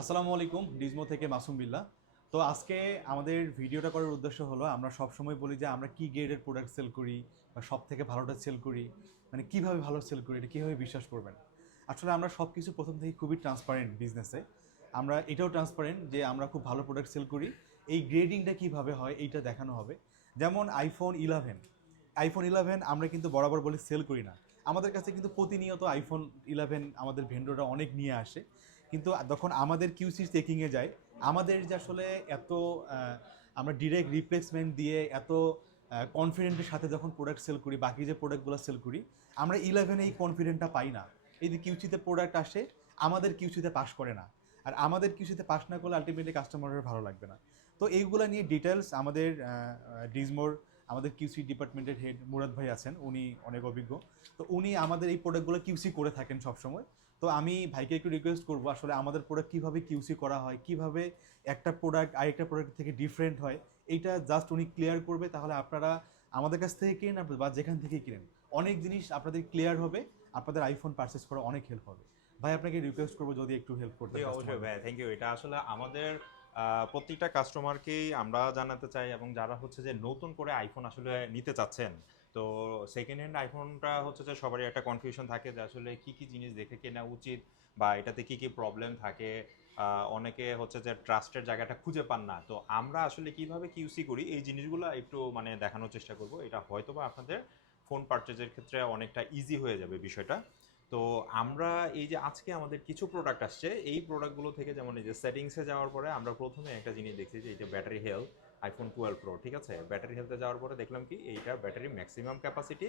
আসসালামু আলাইকুম, ডিজমো থেকে মাসুম বিল্লাহ। তো আজকে আমাদের ভিডিওটা করার উদ্দেশ্য হলো, আমরা সবসময় বলি যে আমরা কি গ্রেডের প্রোডাক্ট সেল করি বা সব থেকে ভালোটা সেল করি, মানে কিভাবে ভালো সেল করি, এটা কীভাবে বিশ্বাস করবেন। আসলে আমরা সব কিছু প্রথম থেকে খুবই ট্রান্সপারেন্ট বিজনেসে। আমরা এটাও ট্রান্সপারেন্ট যে আমরা খুব ভালো প্রোডাক্ট সেল করি। এই গ্রেডিংটা কীভাবে হয় এইটা দেখানো হবে। যেমন আইফোন ইলেভেন আমরা কিন্তু বরাবর বলে সেল করি না। আমাদের কাছে কিন্তু প্রতিনিয়ত আইফোন 11 আমাদের ভেন্ডররা অনেক নিয়ে আসে, কিন্তু যখন আমাদের কিউসি চেকিংয়ে যায়, আমাদের যে আসলে এত আমরা ডিরেক্ট রিপ্লেসমেন্ট দিয়ে এত কনফিডেন্টের সাথে যখন প্রোডাক্ট সেল করি, বাকি যে প্রোডাক্টগুলো সেল করি, আমরা 11 এই কনফিডেন্টটা পাই না। এই যে কিউসিতে প্রোডাক্ট আসে, আমাদের কিউসিতে পাস করে না, আর আমাদের কিউসিতে পাস না করলে আলটিমেটলি কাস্টমারের ভালো লাগবে না। তো এইগুলো নিয়ে ডিটেলস আমাদের ডিজমোর আমাদের কিউসি ডিপার্টমেন্টের হেড মুরাদ ভাই আছেন, উনি অনেক অভিজ্ঞ। তো উনি আমাদের এই প্রোডাক্টগুলো কিউসি করে থাকেন সবসময়। তো আমি ভাইকে একটু রিকোয়েস্ট করবো, আসলে আমাদের প্রোডাক্ট কীভাবে কিউসি করা হয়, কীভাবে একটা প্রোডাক্ট আরেকটা প্রোডাক্ট থেকে ডিফারেন্ট হয়, এইটা জাস্ট উনি ক্লিয়ার করবে। তাহলে আপনারা আমাদের কাছ থেকে কিনেন বা যেখান থেকে কিনেন, অনেক জিনিস আপনাদের ক্লিয়ার হবে, আপনাদের আইফোন পারচেস করা অনেক হেল্প হবে। ভাই আপনাকে রিকোয়েস্ট করবো যদি একটু হেল্প জি করতেন অবশ্যই কাস্টমারদের। ভাই, থ্যাংক ইউ। এটা আসলে আমাদের প্রত্যেকটা কাস্টমারকেই আমরা জানাতে চাই, এবং যারা হচ্ছে যে নতুন করে আইফোন আসলে নিতে চাচ্ছেন, তো সেকেন্ড হ্যান্ড আইফোনটা হচ্ছে যে সবারই একটা কনফিউশন থাকে যে আসলে কি কি জিনিস দেখে কেনা উচিত বা এটাতে কি কি প্রবলেম থাকে। অনেকে হচ্ছে যে ট্রাস্টের জায়গাটা খুঁজে পান না। তো আমরা আসলে কিভাবে কিউসি করি এই জিনিসগুলো একটু মানে দেখানোর চেষ্টা করব। এটা হয়তোবা আপনাদের ফোন পারচেজের ক্ষেত্রে অনেকটা ইজি হয়ে যাবে বিষয়টা। তো আমরা এই যে আজকে আমাদের কিছু প্রোডাক্ট আসছে, এই প্রোডাক্টগুলো থেকে যেমন এই যে সেটিংসে যাওয়ার পরে আমরা প্রথমে একটা জিনিস দেখছি যে এই যে ব্যাটারি হেলথ, iPhone 12 Pro, ঠিক আছে। ব্যাটারি হেলথে যাওয়ার পরে দেখলাম কি এইটা ব্যাটারি ম্যাক্সিমাম ক্যাপাসিটি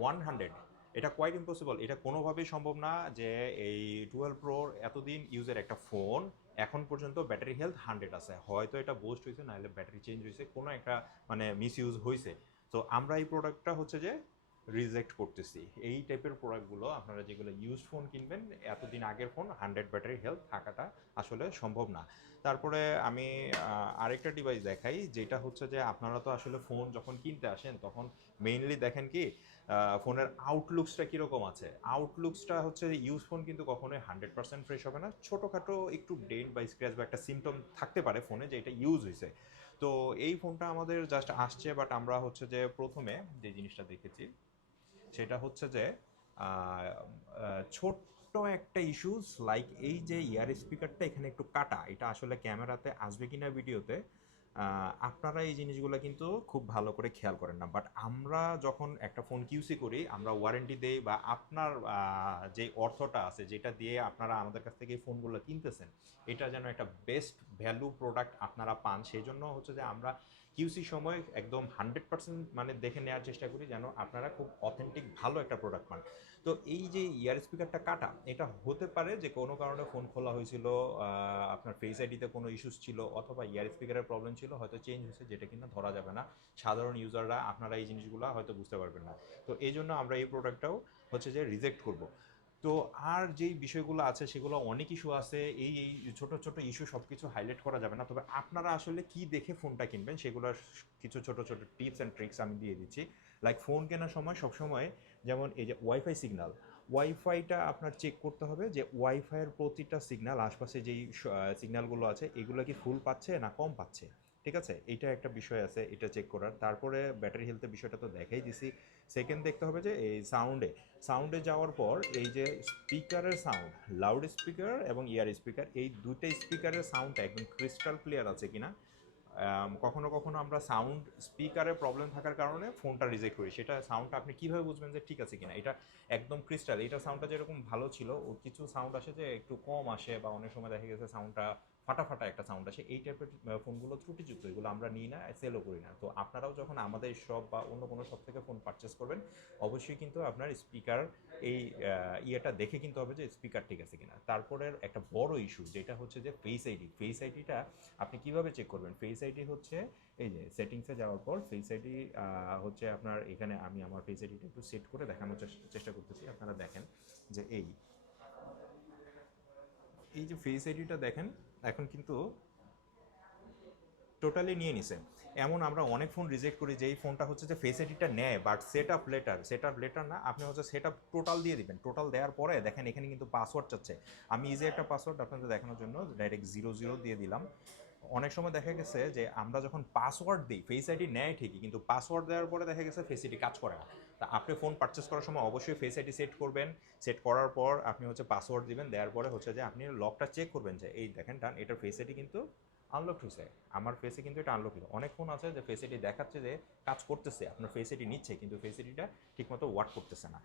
100। এটা কোয়াইট ইম্পসিবল, এটা কোনোভাবেই সম্ভব না যে এই 12 Pro এতদিন ইউজের একটা ফোন এখন পর্যন্ত ব্যাটারি হেলথ 100 আছে। হয়তো এটা বুস্ট হয়েছে, নাহলে ব্যাটারি চেঞ্জ হয়েছে, কোনো একটা মানে মিস ইউজ হয়েছে। তো আমরা এই প্রোডাক্টটা হচ্ছে যে রিজেক্ট করতেছি। এই টাইপের প্রোডাক্টগুলো আপনারা যেগুলো ইউজ ফোন কিনবেন, এতদিন আগের ফোন 100 ব্যাটারি হেলথ থাকাটা আসলে সম্ভব না। তারপরে আমি আরেকটা ডিভাইস দেখাই, যেটা হচ্ছে যে আপনারা তো আসলে ফোন যখন কিনতে আসেন তখন মেইনলি দেখেন কি ফোনের আউটলুকসটা কীরকম আছে। আউটলুকসটা হচ্ছে ইউজ ফোন কিন্তু কখনোই 100% ফ্রেশ হবে না। ছোটোখাটো একটু ডেন্ট বা স্ক্র্যাচ বা একটা সিমটম থাকতে পারে ফোনে যে এটা ইউজ হয়েছে। তো এই ফোনটা আমাদের জাস্ট আসছে, বাট আমরা হচ্ছে যে প্রথমে যে জিনিসটা দেখেছি সেটা হচ্ছে যে ছোট্ট একটা ইস্যুস, লাইক এই যে ইয়ার স্পিকারটা এখানে একটু কাটা, এটা আসলে ক্যামেরাতে আসবে কিনা ভিডিওতে আপনারা এই জিনিসগুলো কিন্তু খুব ভালো করে খেয়াল করেন না। বাট আমরা যখন একটা ফোন কিউসি করি, আমরা ওয়ারেন্টি দেই, বা আপনার যে অর্থটা আছে যেটা দিয়ে আপনারা আমাদের কাছ থেকে এই ফোনগুলো কিনতেছেন, এটা যেন একটা বেস্ট ভ্যালু প্রোডাক্ট আপনারা পান, সেই জন্য হচ্ছে যে আমরা কিউসি সময় একদম 100% মানে দেখে নেওয়ার চেষ্টা করি যেন আপনারা খুব অথেন্টিক ভালো একটা প্রোডাক্ট পান। তো এই যে ইয়ার স্পিকারটা কাটা, এটা হতে পারে যে কোনো কারণে ফোন খোলা হয়েছিল, আপনার ফেস আইডিতে কোনো ইস্যুস ছিল, অথবা ইয়ার স্পিকারের প্রবলেম ছিল, হয়তো চেঞ্জ হয়েছে, যেটা কিনা ধরা যাবে না। সাধারণ ইউজাররা আপনারা এই জিনিসগুলো হয়তো বুঝতে পারবেন না। তো এই জন্য আমরা এই প্রোডাক্টটাও হচ্ছে যে রিজেক্ট করব। তো আর যেই বিষয়গুলো আছে সেগুলো অনেক ইস্যু আছে, এই ছোট ছোট ইস্যু সব কিছু হাইলাইট করা যাবে না। তবে আপনারা আসলে কি দেখে ফোনটা কিনবেন সেগুলোর কিছু ছোট ছোট টিপস অ্যান্ড ট্রিক্স আমি দিয়ে দিচ্ছি। লাইক ফোন কেনার সময় সবসময় যেমন এই যে ওয়াইফাই সিগন্যাল, ওয়াইফাইটা আপনার চেক করতে হবে যে ওয়াইফাইয়ের প্রতিটা সিগন্যাল, আশপাশে যেই সিগন্যালগুলো আছে এগুলো কি ফুল পাচ্ছে না কম পাচ্ছে, ঠিক আছে। এইটা একটা বিষয় আছে, এটা চেক করার। তারপরে ব্যাটারি হেলথের বিষয়টা তো দেখাই দিছি। সেকেন্ড দেখতে হবে যে এই সাউন্ডে যাওয়ার পর এই যে স্পিকারের সাউন্ড, লাউড স্পিকার এবং ইয়ার স্পিকার, এই দুইটা স্পিকারের সাউন্ডটা একদম ক্রিস্টাল ক্লিয়ার আছে কিনা। কখনো কখনো আমরা সাউন্ড স্পিকারে প্রবলেম থাকার কারণে ফোনটা রিজেক্ট করি, সেটা সাউন্ডটা আপনি কীভাবে বুঝবেন যে ঠিক আছে কিনা। এটা একদম ক্রিস্টাল, এটা সাউন্ডটা যেরকম ভালো ছিল, ও কিছু সাউন্ড আসে যে একটু কম আসে, বা অনেক সময় দেখা গেছে সাউন্ডটা ফাটা ফাটা একটা সাউন্ড আসে, এই টাইপের ফোনগুলো ত্রুটিযুক্ত, এগুলো আমরা নিই না, সেলও করি না। তো আপনারাও যখন আমাদের শপ বা অন্য কোনো শপ থেকে ফোন পারচেস করবেন, অবশ্যই কিন্তু আপনার স্পিকার এই ইয়েটা দেখে কিনতে হবে যে স্পিকার ঠিক আছে কিনা। তারপরে একটা বড় ইস্যু যেটা হচ্ছে যে ফেস আইডিটা আপনি কিভাবে চেক করবেন। ফেস আইডি হচ্ছে এই যে সেটিংসে যাওয়ার পর ফেস আইডি হচ্ছে আপনার এখানে, আমি আমার ফেস আইডিটা একটু সেট করে দেখানোর চেষ্টা করতেছি। আপনারা দেখেন যে এই এই যে ফেস আইডিটা দেখেন, এখন কিন্তু টোটালি নিয়ে নিছে। এমন আমরা অনেক ফোন রিজেক্ট করি যে এই ফোনটা হচ্ছে যে ফেস আইডিটা নেয়, বাট সেট আপ লেটার না, আপনি হচ্ছে সেট আপ টোটাল দিয়ে দিবেন। টোটাল দেওয়ার পরে দেখেন এখানে কিন্তু পাসওয়ার্ড চাচ্ছে। আমি ইজি একটা পাসওয়ার্ড আপনাদের দেখানোর জন্য ডাইরেক্ট 00 দিয়ে দিলাম। অনেক সময় দেখা গেছে যে আমরা যখন পাসওয়ার্ড দিই, ফেস আইডি নেয় ঠিকই, কিন্তু পাসওয়ার্ড দেওয়ার পরে দেখা গেছে ফেস আইডি কাজ করে না। তা আপনি ফোন পারচেস করার সময় অবশ্যই ফেস আইডি সেট করবেন। সেট করার পর আপনি হচ্ছে পাসওয়ার্ড দিবেন, দেওয়ার পরে হচ্ছে যে আপনি লকটা চেক করবেন যে এই দেখেন ডান, এটার ফেস আইডি কিন্তু আনলক হয়েছে। আমার ফেসে কিন্তু এটা আনলক হলো। অনেক ফোন আছে যে ফেস আইডি দেখাচ্ছে যে কাজ করতেছে, আপনার ফেস আইডি নিচ্ছে, কিন্তু ফেস আইডিটা ঠিকমতো ওয়ার্ক করতেছে না।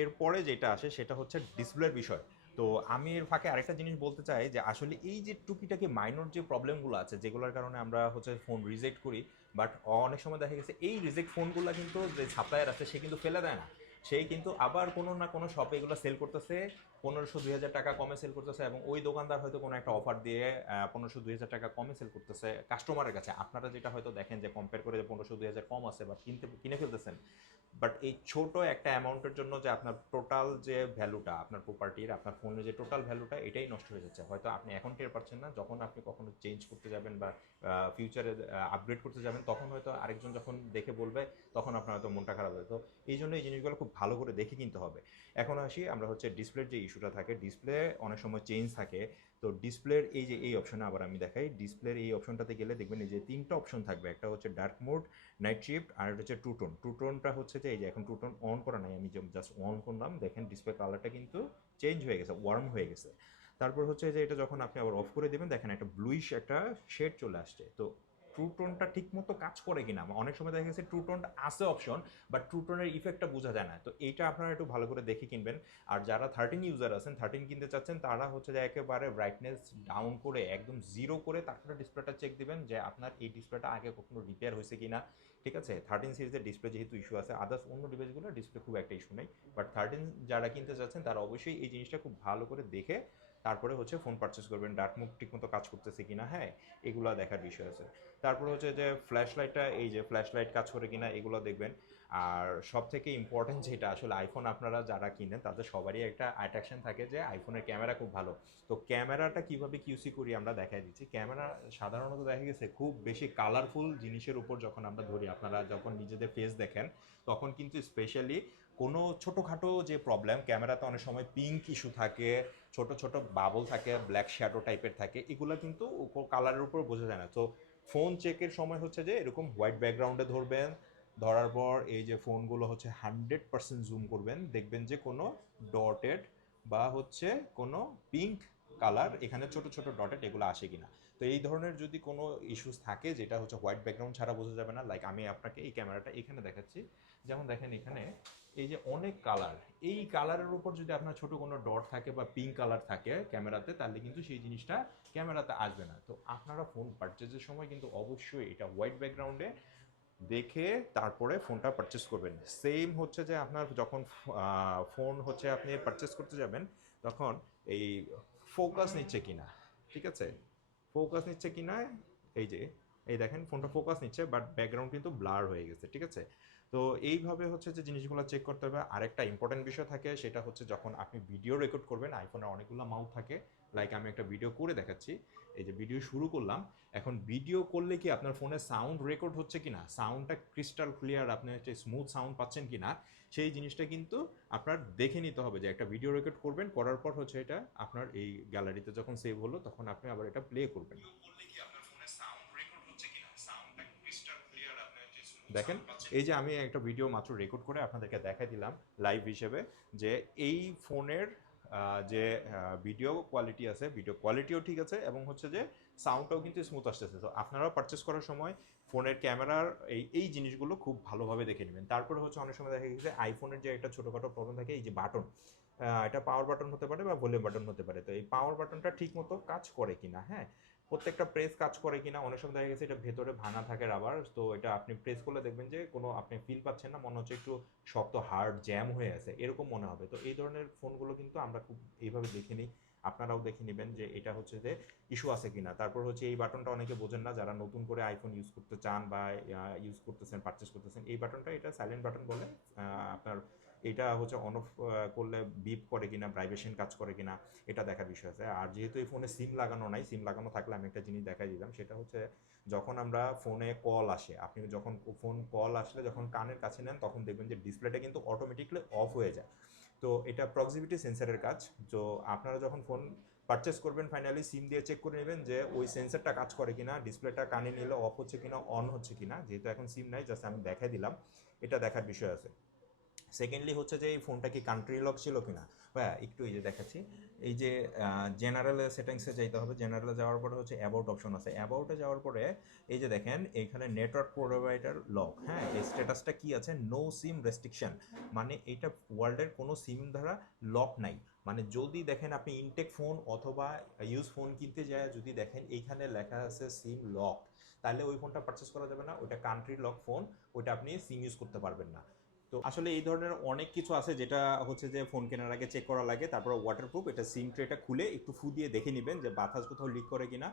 এরপরে যেটা আসে সেটা হচ্ছে ডিসপ্লের বিষয়। তো আমি এর ফাঁকে আরেকটা জিনিস বলতে চাই যে আসলে এই যে টুকিটাকি মাইনর যে প্রবলেমগুলো আছে যেগুলোর কারণে আমরা হচ্ছে ফোন রিজেক্ট করি, বাট অনেক সময় দেখা গেছে এই রিজেক্ট ফোনগুলো কিন্তু যে সাপ্লায়ার আছে সে কিন্তু ফেলে দেয় না, সেই কিন্তু আবার কোনো না কোনো শপে এগুলো সেল করতেছে, 1500-2000 টাকা কমে সেল করতেছে, এবং ওই দোকানদার হয়তো কোনো একটা অফার দিয়ে 1500-2000 টাকা কমে সেল করতেছে কাস্টমারের কাছে। আপনারা যেটা হয়তো দেখেন যে কম্পেয়ার করে যে 1500-2000 কম আছে বা কিনে ফেলতেছেন, বাট এই ছোট একটা অ্যামাউন্টের জন্য যে আপনার টোটাল যে ভ্যালুটা, আপনার প্রপার্টির, আপনার ফোনের যে টোটাল ভ্যালুটা, এটাই নষ্ট হয়ে যাচ্ছে। হয়তো আপনি এখন টের পাচ্ছেন না, যখন আপনি কখনো চেঞ্জ করতে যাবেন বা ফিউচারে আপগ্রেড করতে যাবেন, তখন হয়তো আরেকজন যখন দেখে বলবে, তখন আপনার হয়তো মনটা খারাপ হবে। তো এই জন্য এই জিনিসগুলো খুব ভালো করে দেখে কিনতে হবে। এখন আসি আমরা হচ্ছে ডিসপ্লের যে ইস্যুটা থাকে, ডিসপ্লে অনেক সময় চেঞ্জ থাকে। তো ডিসপ্লের এই যে এই অপশনে আবার আমি দেখাই, ডিসপ্লের এই অপশনটাতে গেলে দেখবেন এই যে 3টা অপশন থাকবে। একটা হচ্ছে ডার্ক মোড, নাইট শিফট, আর এটা হচ্ছে টু টোন। টু টোনটা হচ্ছে যে এই যে এখন টু টোন অন করা নাই, আমি জাস্ট অন করলাম, দেখেন ডিসপ্লে কালারটা কিন্তু চেঞ্জ হয়ে গেছে, ওয়ার্ম হয়ে গেছে। তারপর হচ্ছে যে এটা যখন আপনি আবার অফ করে দেবেন, দেখেন একটা ব্লুইশ একটা শেড চলে আসছে। তো ট্রু টোনটা ঠিক মতো কাজ করে কিনা, অনেক সময় দেখা গেছে ট্রু টোনটা আছে অপশন, বাট ট্রু টোনের ইফেক্টটা বোঝা যায় না। তো এইটা আপনারা একটু ভালো করে দেখে কিনবেন। আর যারা 13 ইউজার আছেন, 13 কিনতে চাচ্ছেন, তারা হচ্ছে যে একেবারে ব্রাইটনেস ডাউন করে একদম জিরো করে তারপরে ডিসপ্লেটা চেক দিবেন যে আপনার এই ডিসপ্লেটা আগে কখনো রিপেয়ার হয়েছে কিনা। ঠিক আছে, 13 সিরিজের ডিসপ্লে যেহেতু ইস্যু আছে, আদার্স অন্য ডিভাইসগুলো ডিসপ্লে খুব একটা ইস্যু নেই, বাট 13 যারা কিনতে চাচ্ছেন তারা অবশ্যই এই জিনিসটা খুব ভালো করে দেখে তারপরে হচ্ছে ফোন পারচেস করবেন। ডার্ক মুড ঠিক মতো কাজ করতেছে কিনা, হ্যাঁ, এগুলো দেখার বিষয় আছে। তারপর হচ্ছে যে ফ্ল্যাশ লাইটটা, এই যে ফ্ল্যাশ লাইট কাজ করে কিনা এগুলো দেখবেন। আর সব থেকে ইম্পর্টেন্ট যেটা, আসলে আইফোন আপনারা যারা কিনেন তাদের সবারই একটা অ্যাট্রাকশন থাকে যে আইফোনের ক্যামেরা খুব ভালো। তো ক্যামেরাটা কিভাবে কিউসি করি আমরা দেখাই দিচ্ছি। ক্যামেরা সাধারণত দেখা গেছে খুব বেশি কালারফুল জিনিসের উপর যখন আমরা ধরি, আপনারা যখন নিজেদের ফেস দেখেন, তখন কিন্তু স্পেশালি কোনো ছোটোখাটো যে প্রবলেম, ক্যামেরাতে অনেক সময় পিঙ্ক ইস্যু থাকে, ছোট ছোট বাবল থাকে, ব্ল্যাক শ্যাডো টাইপের থাকে, এগুলো কিন্তু কালারের উপর বোঝা যায় না। তো ফোন চেকের সময় হচ্ছে যে এরকম হোয়াইট ব্যাকগ্রাউন্ডে ধরবেন, ধরার পর এই যে ফোনগুলো হচ্ছে 100% জুম করবেন, দেখবেন যে কোনো ডটেড বা হচ্ছে কোনো পিঙ্ক কালার এখানে ছোট ছোট ডটেড এগুলো আসে কিনা। তো এই ধরনের যদি কোনো ইস্যুস থাকে যেটা হচ্ছে হোয়াইট ব্যাকগ্রাউন্ড ছাড়া বোঝা যাবে না, লাইক আমি আপনাকে এই ক্যামেরাটা এখানে দেখাচ্ছি, যেমন দেখেন এখানে এই যে অনেক কালার, এই কালারের উপর যদি আপনার ছোট কোনো ডট থাকে বা পিঙ্ক কালার থাকে ক্যামেরাতে, তাহলে কিন্তু সেই জিনিসটা ক্যামেরাতে আসবে না। তো আপনারা ফোন পারচেজের সময় কিন্তু অবশ্যই এটা হোয়াইট ব্যাকগ্রাউন্ডে দেখে তারপরে ফোনটা পারচেস করবেন। সেম হচ্ছে যে আপনার যখন ফোন হচ্ছে আপনি পারচেস করতে যাবেন, তখন এই ফোকাস নিচ্ছে কিনা, ঠিক আছে, ফোকাস নিচ্ছে কিনা, এই যে এই দেখেন ফোনটা ফোকাস নিচ্ছে, বাট ব্যাকগ্রাউন্ড কিন্তু ব্লার হয়ে গেছে, ঠিক আছে। তো এইভাবে হচ্ছে যে জিনিসগুলো চেক করতে হবে। আরেকটা ইম্পর্টেন্ট বিষয় থাকে, সেটা হচ্ছে যখন আপনি ভিডিও রেকর্ড করবেন, আইফোনে অনেকগুলো মাউথ থাকে, লাইক আমি একটা ভিডিও করে দেখাচ্ছি। এই যে ভিডিও শুরু করলাম, এখন ভিডিও করলে কি আপনার ফোনে সাউন্ড রেকর্ড হচ্ছে কিনা, সাউন্ডটা ক্রিস্টাল ক্লিয়ার, আপনি হচ্ছে স্মুথ সাউন্ড পাচ্ছেন কিনা, সেই জিনিসটা কিন্তু আপনার দেখে নিতে হবে। যে একটা ভিডিও রেকর্ড করবেন, করার পর হচ্ছে এটা আপনার এই গ্যালারিতে যখন সেভ হলো, তখন আপনি আবার এটা প্লে করবেন। দেখেন এই যে আমি একটা ভিডিও মাত্র রেকর্ড করে আপনাদেরকে দেখাই দিলাম লাইভ হিসেবে, যে এই ফোনের যে ভিডিও কোয়ালিটি আছে, ভিডিও কোয়ালিটিও ঠিক আছে, এবং হচ্ছে যে সাউন্ডটাও কিন্তু স্মুথ আসতেছে। তো আপনারাও পারচেস করার সময় ফোনের ক্যামেরার এই জিনিসগুলো খুব ভালোভাবে দেখে নেবেন। তারপরে হচ্ছে অনেক সময় দেখা গেছে আইফোনের যে একটা ছোটোখাটো প্রবলেম থাকে, এই যে বাটন, এটা পাওয়ার বাটন হতে পারে বা ভলিউম বাটন হতে পারে। তো এই পাওয়ার বাটনটা ঠিক মতো কাজ করে কিনা, হ্যাঁ, প্রত্যেকটা প্রেস কাজ করে কিনা। অনেক সময় দেখা গেছে এটা ভেতরে ভাঙা থাকে রাবার, তো এটা আপনি প্রেস করলে দেখবেন যে কোনো আপনি ফিল পাচ্ছেন না, মনে হচ্ছে একটু শক্ত হার্ড জ্যাম হয়ে আছে, এরকম মনে হবে। তো এই ধরনের ফোনগুলো কিন্তু আমরা খুব এইভাবে দেখে নিই, আপনারাও দেখে নেবেন যে এটা হচ্ছে যে ইস্যু আছে কিনা। তারপর হচ্ছে এই বাটনটা অনেকে বোঝেন না, যারা নতুন করে আইফোন ইউজ করতে চান বা ইউজ করতেছেন, পারচেস করতেছেন, এই বাটনটা, এটা সাইলেন্ট বাটন বলে, আপনার এটা হচ্ছে অন অফ করলে বিপ করে কিনা, ভাইব্রেশন কাজ করে কিনা, এটা দেখার বিষয় আছে। আর যেহেতু এই ফোনে সিম লাগানো নাই, সিম লাগানো থাকলে আমি একটা জিনিস দেখাই দিলাম, সেটা হচ্ছে যখন আমরা ফোনে কল আসে, আপনি যখন ফোন কল আসলে যখন কানের কাছে নেন তখন দেখবেন যে ডিসপ্লেটা কিন্তু অটোমেটিকলি অফ হয়ে যায়। তো এটা প্রক্সিমিটি সেন্সারের কাজ। তো আপনারা যখন ফোন পারচেস করবেন ফাইনালি সিম দিয়ে চেক করে নেবেন যে ওই সেন্সারটা কাজ করে কিনা, ডিসপ্লেটা কানে নিলে অফ হচ্ছে কিনা, অন হচ্ছে কিনা। যেহেতু এখন সিম নাই, জাস্ট আমি দেখাই দিলাম, এটা দেখার বিষয় আছে। সেকেন্ডলি হচ্ছে যে এই ফোনটা কি কান্ট্রি লক ছিল কিনা। হ্যাঁ, একটু এই যে দেখাচ্ছি, এই যে জেনারেল সেটিংসে যাইতে হবে। জেনারেলে যাওয়ার পরে হচ্ছে অ্যাবাউট অপশন আছে। অ্যাবাউটে যাওয়ার পরে এই যে দেখেন এখানে নেটওয়ার্ক প্রোভাইডার লক, হ্যাঁ, এই স্ট্যাটাসটা কি আছে, নো সিম রেস্ট্রিকশন, মানে এটা ওয়ার্ল্ডের কোনো সিম দ্বারা লক নাই। মানে যদি দেখেন আপনি ইনটেক ফোন অথবা ইউজ ফোন কিনতে যায়, যদি দেখেন এইখানে লেখা আছে সিম লক, তাহলে ওই ফোনটা পারচেস করা যাবে না, ওইটা কান্ট্রি লক ফোন, ওইটা আপনি সিম ইউজ করতে পারবেন না। তো আসলে এই ধরনের অনেক কিছু আছে যেটা হচ্ছে যে ফোন কেনার আগে চেক করা লাগে। তারপর ওয়াটারপ্রুফ, এটা সিম ট্রেটা খুলে একটু ফু দিয়ে দেখে নেবেন যে বাতাস কোথাও লিক করে কিনা।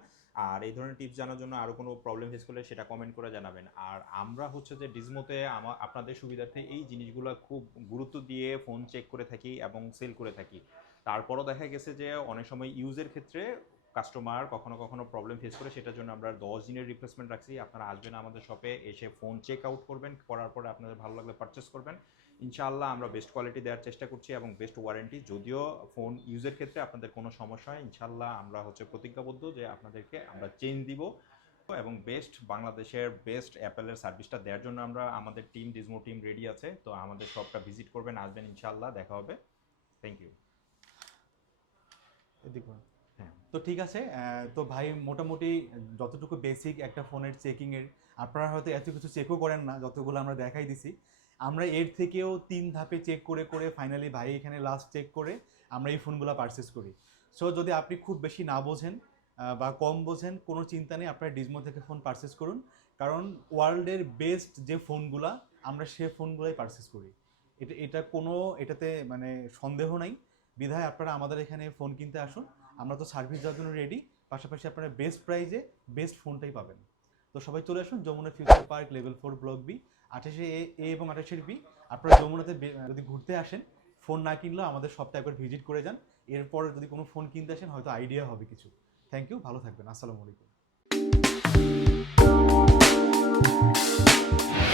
আর এই ধরনের টিপস জানার জন্য আরও কোনো প্রবলেম ফেস করলে সেটা কমেন্ট করে জানাবেন। আর আমরা হচ্ছে যে ডিজমোতে আপনাদের সুবিধার্থে এই জিনিসগুলো খুব গুরুত্ব দিয়ে ফোন চেক করে থাকি এবং সেল করে থাকি। তারপরও দেখা গেছে যে অনেক সময় ইউজের ক্ষেত্রে কাস্টমার কখনো কখনো প্রবলেম ফেস করে, সেটার জন্য আমরা 10 দিনের রিপ্লেসমেন্ট রাখছি। আপনারা আসবেন আমাদের শপে, এসে ফোন চেক আউট করবেন, করার পরে আপনাদের ভালো লাগলে পারচেস করবেন। ইনশাআল্লাহ আমরা বেস্ট কোয়ালিটি দেওয়ার চেষ্টা করছি এবং বেস্ট ওয়ারেন্টি। যদিও ফোন ইউজের ক্ষেত্রে আপনাদের কোনো সমস্যা হয়, ইনশাআল্লাহ আমরা হচ্ছে প্রতিজ্ঞাবদ্ধ যে আপনাদেরকে আমরা চেঞ্জ দিব এবং বেস্ট বাংলাদেশের বেস্ট অ্যাপেলের সার্ভিসটা দেওয়ার জন্য আমরা আমাদের টিম, ডিজমো টিম রেডি আছে। তো আমাদের শপটা ভিজিট করবেন, আসবেন, ইনশাআল্লাহ দেখা হবে। Thank you. হ্যাঁ, তো ঠিক আছে। তো ভাই মোটামুটি যতটুকু বেসিক একটা ফোনের চেকিংয়ের, আপনারা হয়তো এত কিছু চেকও করেন না যতগুলো আমরা দেখাই দিছি। আমরা এর থেকেও 3 ধাপে চেক করে করে ফাইনালি ভাই এখানে লাস্ট চেক করে আমরা এই ফোনগুলো পারচেস করি। সো যদি আপনি খুব বেশি না বোঝেন বা কম বোঝেন, কোনো চিন্তা নেই, আপনারা ডিজমো থেকে ফোন পারচেস করুন। কারণ ওয়ার্ল্ডের বেস্ট যে ফোনগুলা, আমরা সে ফোনগুলোই পারচেস করি। এটাতে মানে সন্দেহ নাই। বিধায় আপনারা আমাদের এখানে ফোন কিনতে আসুন, আমরা তো সার্ভিস দেওয়ার জন্য রেডি। পাশাপাশি আপনারা বেস্ট প্রাইজে বেস্ট ফোনটাই পাবেন। তো সবাই চলে আসুন Jamuna future park level 4 block B, 28A এবং 28B। আপনারা যমুনাতে যদি ঘুরতে আসেন, ফোন না কিনলেও আমাদের শপটা একবার ভিজিট করে যান। এরপর যদি কোনো ফোন কিনতে আসেন হয়তো আইডিয়া হবে কিছু। থ্যাংক ইউ, ভালো থাকবেন, আসসালামু আলাইকুম।